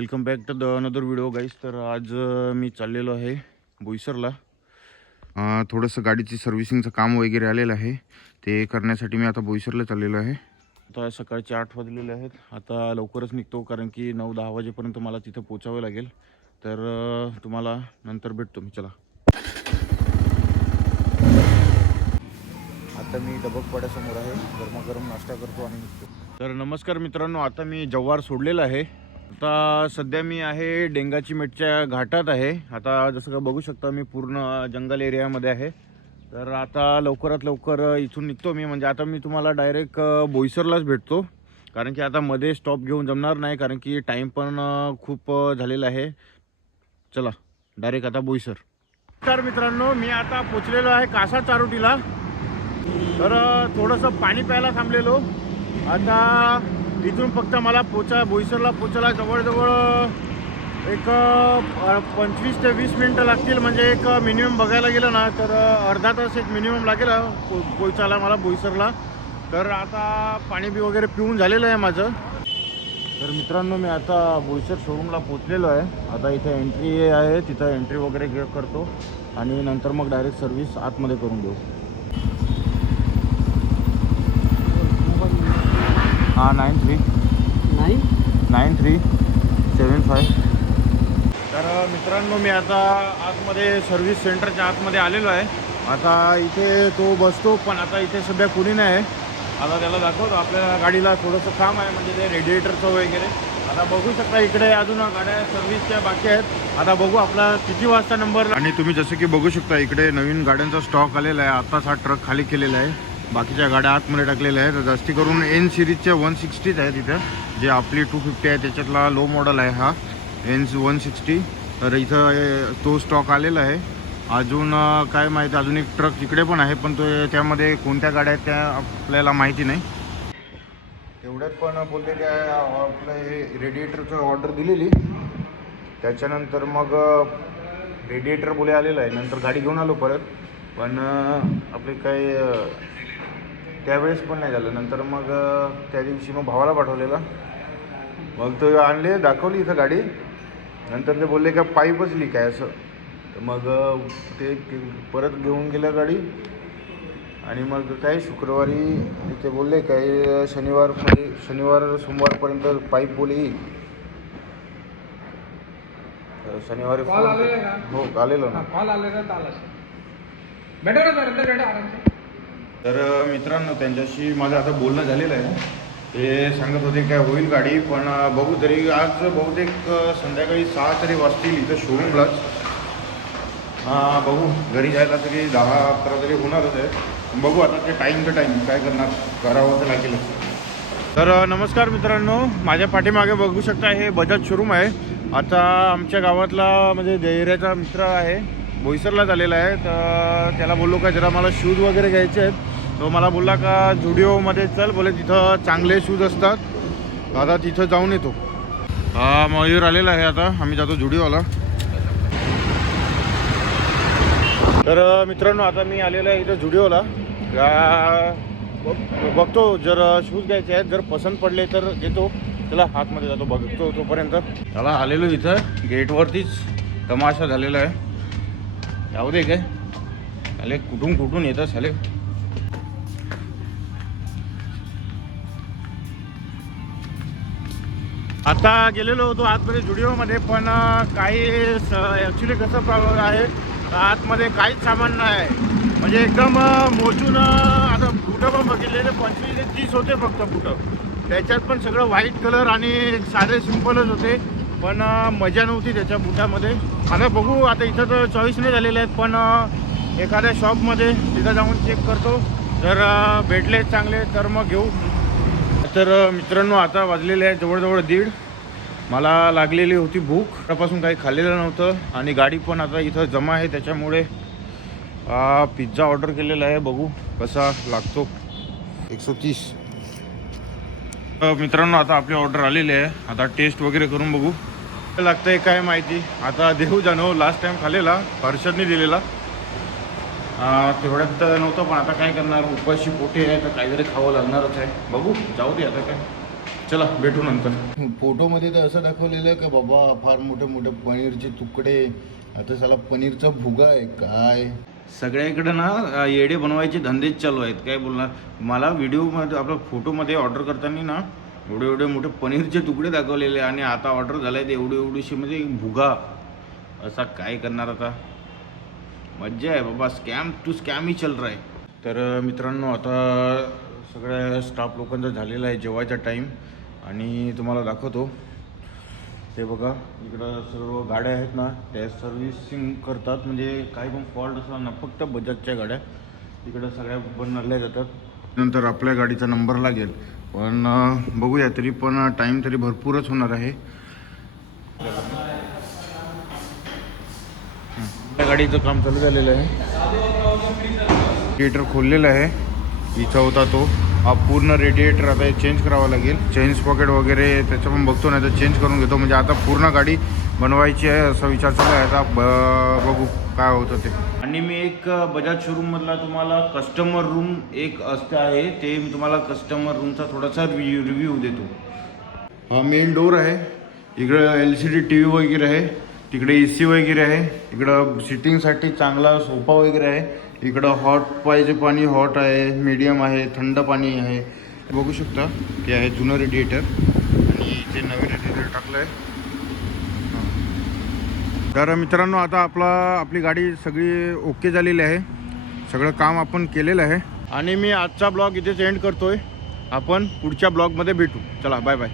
Welcome back to the another video guys. तर आज मी चाललेलो आहे बोईसरला. थोडंसं गाडीची सर्व्हिसिंगचं काम वगैरे आलेलं आहे. ते करण्यासाठी मी आता बोईसरला चाललेलो आहे. आता सकाळचे 8 वाजलेले आहेत. आता लवकरच निघतो कारण की 9-10 वाजेपर्यंत मला तिथं पोचावे लागेल. तर तुम्हाला नंतर भेटतो मी. चला, आता मी डबकपाड्यासमोर आहे. गरमागरम नाश्ता करतो आणि निघतो. तर नमस्कार मित्रांनो, आता मी जव्हार सोडलेला आहे. आता सध्या मी आहे डेंगाचीमेटच्या घाटात आहे. आता जसं का बघू शकता मी पूर्ण जंगल एरियामध्ये आहे. तर आता लवकरात लवकर इथून निघतो मी. म्हणजे आता मी तुम्हाला डायरेक्ट बोईसरलाच भेटतो कारण की आता मध्ये स्टॉप घेऊन जमणार नाही कारण की टाईम पण खूप झालेला आहे. चला डायरेक्ट आता बोईसर. तर मित्रांनो, मी आता पोचलेलो आहे कासा चारोटीला. तर थोडंसं पाणी प्यायला थांबलेलो. आता इथून फक्त मला बोईसरला पोचायला जवळजवळ एक 25 ते 20 मिनटं लागतील. म्हणजे एक मिनिमम बघायला गेलं ना तर अर्धा तास एक मिनिमम लागेल पोचायला मला बोईसरला. तर आता पाणी बी वगैरे पिऊन झालेलं आहे माझं. तर मित्रांनो, मी आता बोईसर शोरूमला पोचलेलो आहे. आता इथे एंट्री आहे, तिथं एंट्री वगैरे करतो आणि नंतर मग डायरेक्ट सर्व्हिस आतमध्ये करून देऊ. हां, 9375. तर मित्रांनो, मी आता आतमध्ये सर्व्हिस सेंटरच्या आतमध्ये आलेलो आहे. आता इथे तो बसतो, पण आता इथे सध्या कुणी नाही आहे. आता त्याला दाखवतो आपल्या गाडीला थोडंसं काम आहे, म्हणजे ते रेडिएटरचं वगैरे. आता बघू शकता इकडे अजून गाड्या सर्व्हिसच्या बाकी आहेत. आता बघू आपला किती वाजता नंबर. आणि तुम्ही जसं की बघू शकता इकडे नवीन गाड्यांचा स्टॉक आलेला आहे. आत्ताच हा ट्रक खाली केलेला आहे. बाकीच्या गाड्या आतमध्ये टाकलेल्या आहेत. जास्ती करून N सिरीजच्या 160 आहेत इथं. जे आपली 250 आहे त्याच्यातला लो मॉडेल आहे हा N 160. तर इथं तो स्टॉक आलेला आहे. अजून काय माहिती, अजून एक ट्रक तिकडे पण आहे, पण तो त्यामध्ये कोणत्या गाड्या आहेत त्या आपल्याला माहिती नाही. एवढ्यात पण बोलते की आपलं हे रेडिएटरचं ऑर्डर दिलेली. त्याच्यानंतर मग रेडिएटर बोले आलेलं आहे. नंतर गाडी घेऊन आलो परत, पण आपले काही त्यावेळेस पण नाही झालं. नंतर मग त्या दिवशी मग भावाला पाठवलेला, मग तो आणले, दाखवली इथं गाडी. नंतर ते बोलले का पाईपच लीक आहे असं. तर मग ते परत घेऊन गेलं गाडी. आणि मग काय शुक्रवारी ते बोलले काय शनिवार सोमवारपर्यंत पाईप बोले येईल. तर शनिवारी हो आलेलो ना. तर मित्रांनो, त्यांच्याशी माझं आता बोलणं झालेलं आहे. ते सांगत होते काय होईल गाडी, पण बघू तरी आज बहुतेक संध्याकाळी 6 तरी वाजतील इथं शोरूमलाच. बघू घरी जायला तरी 10-11 तरी होणारच आहे. बघू आता ते टाईम टू टाईम काय करणार, करावं तर लागेल. तर नमस्कार मित्रांनो, माझ्या पाठीमागे बघू शकता हे बजाज शोरूम आहे. आता आमच्या गावातला म्हणजे देऱ्याचा मित्र आहे, बोईसरला झालेला आहे. तर त्याला बोललो का जरा मला शूज वगैरे घ्यायचे आहेत. तो मला बोलला का झुडिओमध्ये चल, बोले तिथं चांगले शूज असतात. आता तिथं जाऊन येतो. मयूर आलेला आहे. आता आम्ही जातो झुडिओला. तर मित्रांनो, आता मी आलेलो आहे इथं झुडिओला. बघतो जर शूज घ्यायचे आहेत, जर पसंत पडले तर घेतो. चला आतमध्ये जातो, बघतो तोपर्यंत. त्याला आलेलो इथं गेटवरतीच तमाशा झालेला आहे. जाऊ दे काय आले, कुठून येतं साले. आता गेलेलो होतो आतमध्ये झुडिओमध्ये, पण काही ॲक्च्युली कसं प्रॉब्लेम आहे, आतमध्ये काहीच सामान नाही आहे. म्हणजे एकदम मोजून आता बुटं पण बघितलेले 25 ते 30 होते फक्त बुटं. त्याच्यात पण सगळं व्हाईट कलर आणि साधे सिम्पलच होते, पण मजा नव्हती त्याच्या बुटामध्ये. आता बघू, आता इथं तर चॉईस नाही झालेले आहेत, पण एखाद्या शॉपमध्ये तिथं जाऊन चेक करतो. जर भेटले चांगले तर मग घेऊ. तर मित्रांनो, आता वाजलेले आहे जवळजवळ 1:30. मला लागलेली होती भूक, त्यापासून काही खाल्लेलं नव्हतं आणि गाडी पण आता इथं जमा आहे. त्याच्यामुळे पिझ्झा ऑर्डर केलेला आहे. बघू कसा लागतो. 130. मित्रांनो, आता आपली ऑर्डर आलेली आहे. आता टेस्ट वगैरे करून बघू लागतंय काय माहिती. आता देऊ जाणव, लास्ट टाईम खाल्लेला हर्षदने दिलेला तेवढ्यात नव्हतं, पण आता काय करणार, उपाशी पोटी आहे तर काहीतरी खावं लागणारच आहे. बघू, जाऊ दे आता काय. चला भेटू नंतर. फोटोमध्ये तर असं दाखवलेलं आहे का बाबा फार मोठे मोठे पनीरचे तुकडे, आता साला पनीरचा भुगा आहे काय. सगळ्याकडे ना येडे बनवायचे धंदेच चालू आहेत. काय बोलणार, मला व्हिडिओमध्ये आपल्या फोटोमध्ये ऑर्डर करताना ना एवढे एवढे मोठे पनीरचे तुकडे दाखवलेले आणि आता ऑर्डर झालं आहे ते एवढीशी म्हणजे भुगा. असा काय करणार आता, मज्जा आहे बाबा. स्कॅम टू स्कॅम ही चल रहा आहे. तर मित्रांनो आता सगळ्या स्टाफ लोकांचा झालेला आहे जेवायचा टाईम आणि तुम्हाला दाखवतो. ते बघा इकडं सर्व गाड्या आहेत ना त्या सर्व्हिसिंग करतात, म्हणजे काही पण फॉल्ट असला ना फक्त बजाजच्या गाड्या इकडं सगळ्या बनवल्या जातात. नंतर आपल्या गाडीचा नंबर लागेल, पण बघूया तरी पण टाईम तरी भरपूरच होणार आहे. आपल्या गाडीचं काम चालू झालेलं आहे. रेडिएटर खोललेला आहे, इथं होता तो. हा पूर्ण रेडिएटर आता चेंज करावा लागेल. चेंज पॉकेट वगैरे त्याचं पण बघतो, नाही तर चेंज करून घेतो. म्हणजे आता पूर्ण गाडी बनवायची आहे असा विचार चालू आहे. आता बघू काय होतं ते. आणि मी एक बजाज शोरूममधला तुम्हाला कस्टमर रूम एक असते आहे, ते मी तुम्हाला कस्टमर रूमचा थोडासा रिव्ह्यू देतो. हा मेन डोर आहे. इकडं LCD TV वगैरे आहे, तिकडे AC वगैरे आहे, इकडं सिटिंगसाठी चांगला सोफा वगैरे आहे. इकडं हॉट पाहिजे पाणी हॉट आहे, मीडियम आहे, थंड पाणी आहे. बघू शकता ते आहे जुनं रेडिएटर आणि इथे नवीन रेडिएटर टाकलं आहे. तर मित्रांनो आता आपली गाडी सगळी ओके झालेली आहे. सगळं काम आपण केलेलं आहे आणि मी आजचा ब्लॉग इथेच एंड करतोय. आपण पुढच्या ब्लॉगमध्ये भेटू. चला बाय बाय.